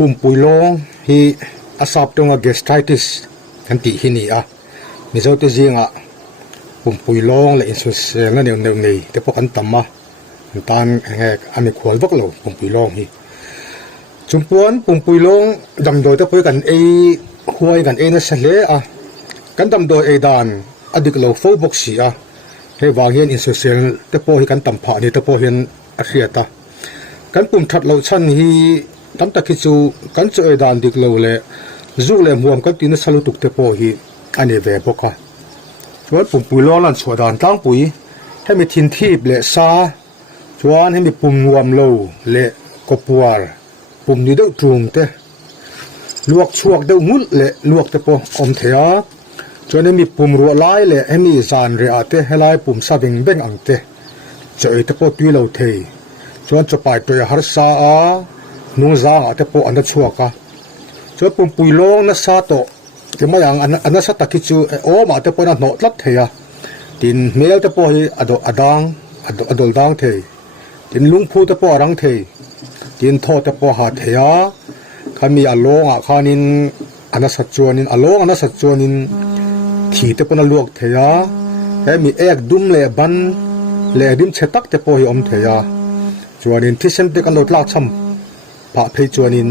ปุ่มปุยลงฮีอาศับตรงกับ gastritis กันติหินีมิโซเตจิงปุ่มปุยลงและอินซูเซนและเนียวนี่แต่พวกกันต่ำตานอันนี้ขวดวักโลปุ่มปุยลงฮีจุ่มปวนปุ่มปุยลงดำโดยแต่พวกกันหวยกันนั่นเสลกันดำโดยดานอดีตเราโฟบ็อกซี่ให้วางเห็นอินซูเซนแต่พวกกันต่ำผ่านี่แต่พวกเห็นอาเซียตกันปุ่มถัดเราชั้นฮีตั้มตะคิจูกันจะดานดิกเลวเลยจูเลยมวมกันตีนสลุตุกเตปอฮีอันนี้เวบก็ชวนปุ่มปุยล้อลันสวดานตั้งปุยให้มีทินทีบเลยซาชวนให้มีปุ่มมวมโลเลยกบวาร์ปุ่มนี้เดือดตรงเตลวกชวกเดือดงุ้เลยลวกเตปอมเทียชวนให้มีปุ่มรัวไล่เลยให้มีจานเรียเตให้ไล่ปุ่มซาบิงเบ่งอังเตจะเตปอตุยเราเทชวนจะไปตัวหาร์ซานุ่งจางแต่พออันนั้นชัวร์ช่วยปุ่มปุยลงนัสซาโตที่ไม่อย่างอันนั้นสัตกิจูมาแต่พอนั้นโนดลัดเทียดินเมลแต่พอฮีอดดังเทียดินลุงพูแต่พอรังเทียดินโทแต่พอหาเทียขามีอโลงขานินอันนั้นสัจจวนินอโลงอันนั้นสัจจวนินที่แต่พอนั้นลวกเทียให้มีดุมเล่บันเล่ดิมเชตักแต่พอฮีอมเทียจวนินที่เส้นเด็กันโนดลากซ้ำพระเพจวนิน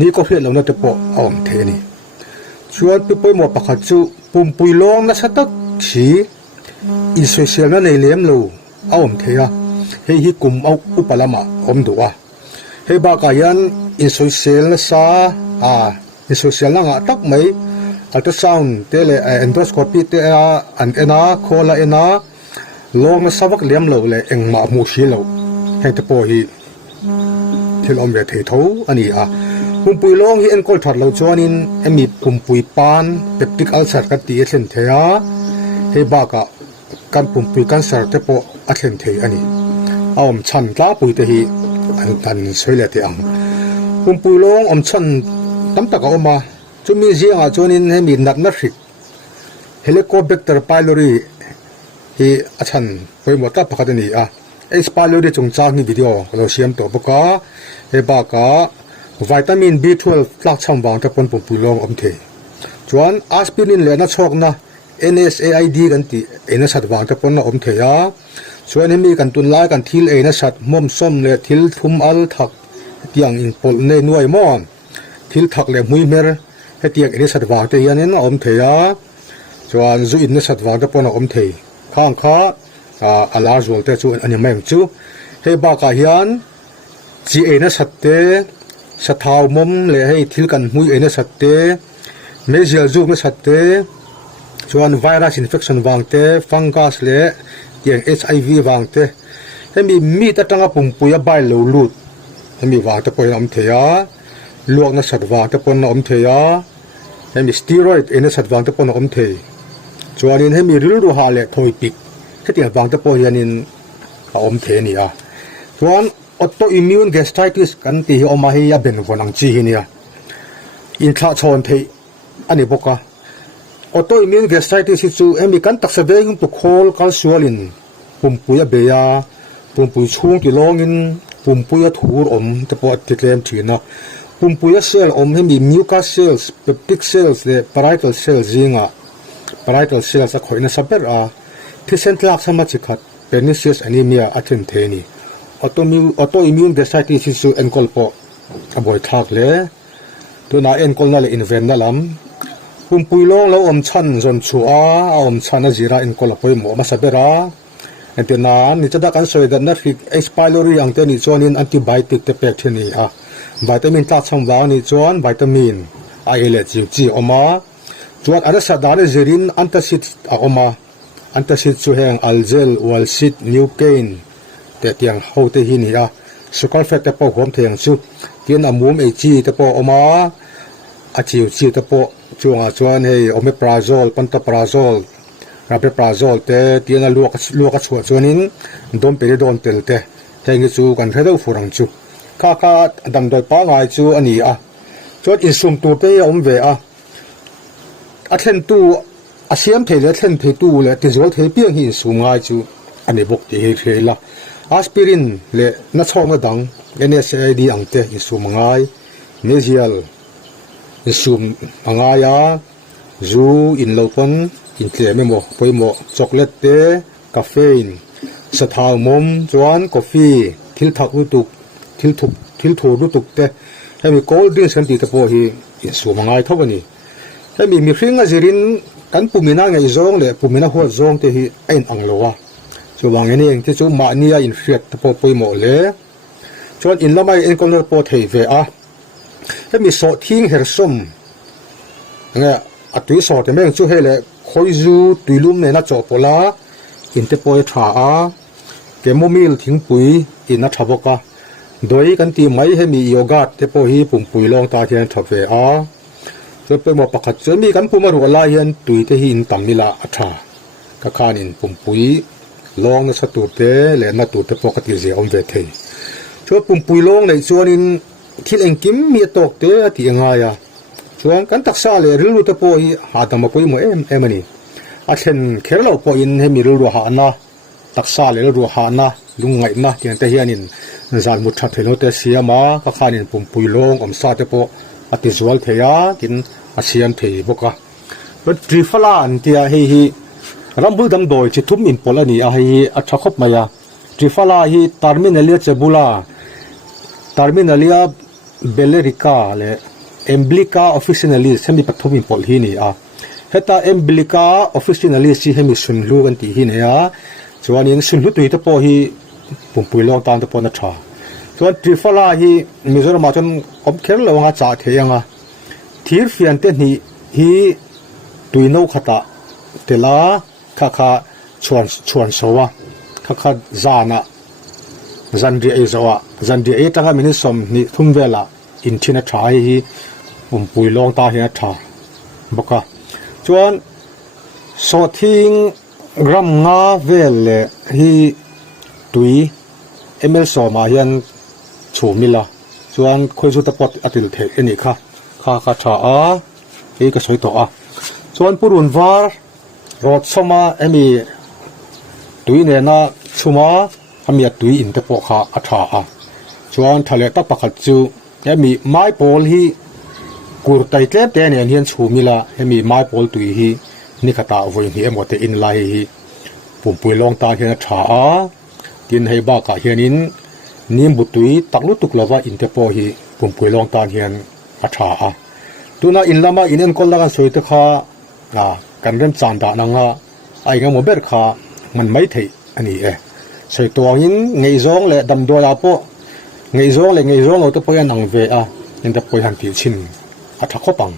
นี่ก็เพื่อนเราเนี่ยจะปกเอาเทนี่ชวนไปป่วยหมดปะขัดจูปุ่มปุยลงนะสัตว์ชีอินโซเชียลนั่นในเลี้ยมเราเอาเทียให้ฮิกุมเอาอุปลามะดูให้บากายันอินโซเชียลนะซาอินโซเชียลนั่งตักไหมอัลตราซาวน์เตเลเอนโดสโคปีเตอันโคลาลงนะสวักเลี้ยมเราเลยเอ็งมามูชีเราให้จะปอยที่เราไม่ได้ทูอันนี้ปุ่มปุยลงที่เอ็นกอลถัดเราจวนินมีปุ่มปุยปานเปปติกอัลเซอร์กันตีเส้นเทียให้บากะกันปุ่มปุยกันเซอร์เตปอัเส้นเทียอันนี้ชันตาปุยเทียอันสวยเลยที่ปุ่มปุยลงชันตั้มตะกอมาจุมีเสียงจวนินให้มีนัดนัดริกเฮลิคอปเตอร์ไพลอรีที่ชันไปหมดตั้งพักนี้เอสปาโลดีจงจ้างนี่วิดีโอเราเชื่อมต่อบุกเอบากาวิตามิน B12 หลักช่องบางแต่ปนปุ่มปุยลงเทจวนอาสปิรินเลน่าชอกนะ NSAID กันตีน่าสัตว์บางแต่ปนเทยส่วนนี้มีกันตุนไล่กันทิลน่าสัตว์ม่อมส้มเลยทิลทุ่มอัลทักเตียงอินปลในหน่วยมอนทิลทักเลยมุยเมร์ให้เตียงน่าสัตว์บางแต่ยันนั้นเทยจวนจูอินน่าสัตว์บางแต่ปนเทข้างข้าอาลาจูแต่จูอันนี้ไม่จูให้บากายันจีน่าสัตว์สถาวมุมเลยให้ทิลกันมุยน่าสัตว์เมจิลจูน่าสัตว์ชวนไวรัสอินเฟคชันวางฟังกัสเลยอย่าง HIV วางให้มีแต่ตั้งปุ่มปุยใบเหลวลุดให้มีวางแต่ปนเทียลวกน่าสัตว์วางแต่ปนเทียให้มีสเตียรอยด์น่าสัตว์วางแต่ปนเทียชวนนี้ให้มีริลดูฮาเลยถอยปิกที่เตียงวางแต่ปนยันเทียนี่ชวนออโตอิมมูนแกสไตติสกันที่ออกมาให้ยาเป็นคนอังจีนี่อินทราชอนที่อันนี้บอกว่าออโตอิมมูนแกสไตติสจู่มีการตักเสบียงตัวโคลกัลชัวลินปุ่มปุยเบียปุ่มปุยช่วงที่ลงอินปุ่มปุยถูรแต่พอติดเล่มถีนะปุ่มปุยเซลล์ให้มีมิวคัสเซลส์เปปติกเซลส์และพาราอิตัลเซลส์จิงพาราอิตัลเซลส์คอยน่าสับเบอร์ที่เซนต์ลักษณะจิกัดเป็นนิสัยอันนี้มีอัตเทนีออโตอิมมูนแกสไตติสจู่เอ็นกอลปอบ่อยทักเลยตัวน่าเอ็นกอลนั่นเลยอินเวนนั่นลำปุ่มปุยลงแล้วชันจนชัวชันน่ะจีราเอ็นกอลปอยหมอมาสับเบอร์อันที่นั้นนี่จะได้การสวยดันนักฟิกเอ็กซ์ไพลอรี่อังเทนี่จวนอินอันติไบโอติกเตเป็กที่นี่วิตามินตัดช่องว่างนี่จวนวิตามินไอเอลจีออกมาจวนอันนั้นสัตว์ได้เจริญอันตรสิตออกมาอันตรสิตช่วยให้อัลเจลวัลซิตนิวเกนแต่ที่ยังเขาที่นี่สกัลเฟตแต่พอหัวที่ยังสู้ที่นั่นมุมเอจีแต่พอออกมาอาจิวจีแต่พอจวนให้อเมปราโซลปันตปราโซลรับปราโซลแต่ที่นั่นลวกชวนนินโดนไปโดนเตลแต่ให้เงี้ยจูกันให้เราฟูรังจูข้าดำโดยป้าไงจูอันนี้จวนอินซุมตัวเป้อมเวอัตเทนตูอาเซียมเทเลเทนเทตูเลยที่จะเทเปียงหินสูงไงจูอันนี้บอกที่เฮละอาสปิรินเลยนัดช่องกระดัง NSAID อังเตหินสูงไง mezial in sum angaya zu in lopon in tle memo poimo chocolate te caffeine sathau mom chuan coffee thil thak lutuk thil thu lutuk te hemi cold drinks kan ti te po hi in sum angai thobani hemi mi hringa zirin kan pumina ngai zong le pumina ho zong te hi ein anglowa chu wangeni eng te chu ma nia in hriat te po poimo le chuan in lamai en kolor po thei ve a hemi so thing her som nga atui so te meng chu hele khoizu tuilum ne na cho pola in te poi tha a kemomil thingpui in a thaboka doi kan ti mai hemi yoga te po hi pumpui long ta hian thave a chu pe mo pakhat chu mi kan puma ru la hian tui te hi in tamila atha ka khanin pumpui long na satu te le na tu te po ka ti je om ve thei chu pumpui long nei chuanin thil engkim mi tok te ati anga ya chuan kan taksa le rilu te po hi hadama poi mo em ani a then kherlo po in hemi rilu ha na taksa le ru ha na lungai na tian te hianin zan mu tha thelo te siama ka khanin pumpui long om sa te po ati zual theya kin asian thei boka but trifala an tia hi rambul dam doi chi thum in polani a hi a thakop maya trifala hi terminalia chebula terminalia bellerica le umbilica officinalis hemi pathum in pol hi ni a heta umbilica officinalis chi hemi sunlu kan ti hi ne a chuanin sunlu tui te po hi pumpui long tan te po na tha chuan trifala hi mizoram ma chon om khel lo nga cha theyanga thir fian te ni hi tuino khata tela kha chuan sowa kha zana zandri e zawa zandri e tanga mini som ni thumvela in thina thai hi pumpui long ta hi tha boka chuan so thing gram nga vel le hi tui ml so ma hian chumila chuan khoizu ta pot atil the ani kha tha a e ka soi to a chuan purun var rot soma emi tui ne na chuma amia tui in te po kha atha a chuan thale ta pakhat chu emi mai pol hi kur tai tlep te ne hian chumila emi mai pol tui hi ni khata voi hi emote in lai hi pumpui long ta hian tha a tin hei ba ka hianin nim butui taklu tuklawa in te po hi pumpui long ta hian atha a tuna in lama in en kol lagan soi te kha kan ren chan da nanga ai nga mo ber kha man mai thei ani e soi tuangin ngei zong le dam do la po ngei zong le ngei zong lo te po yan ang ve a in te po han ti chin atha khopang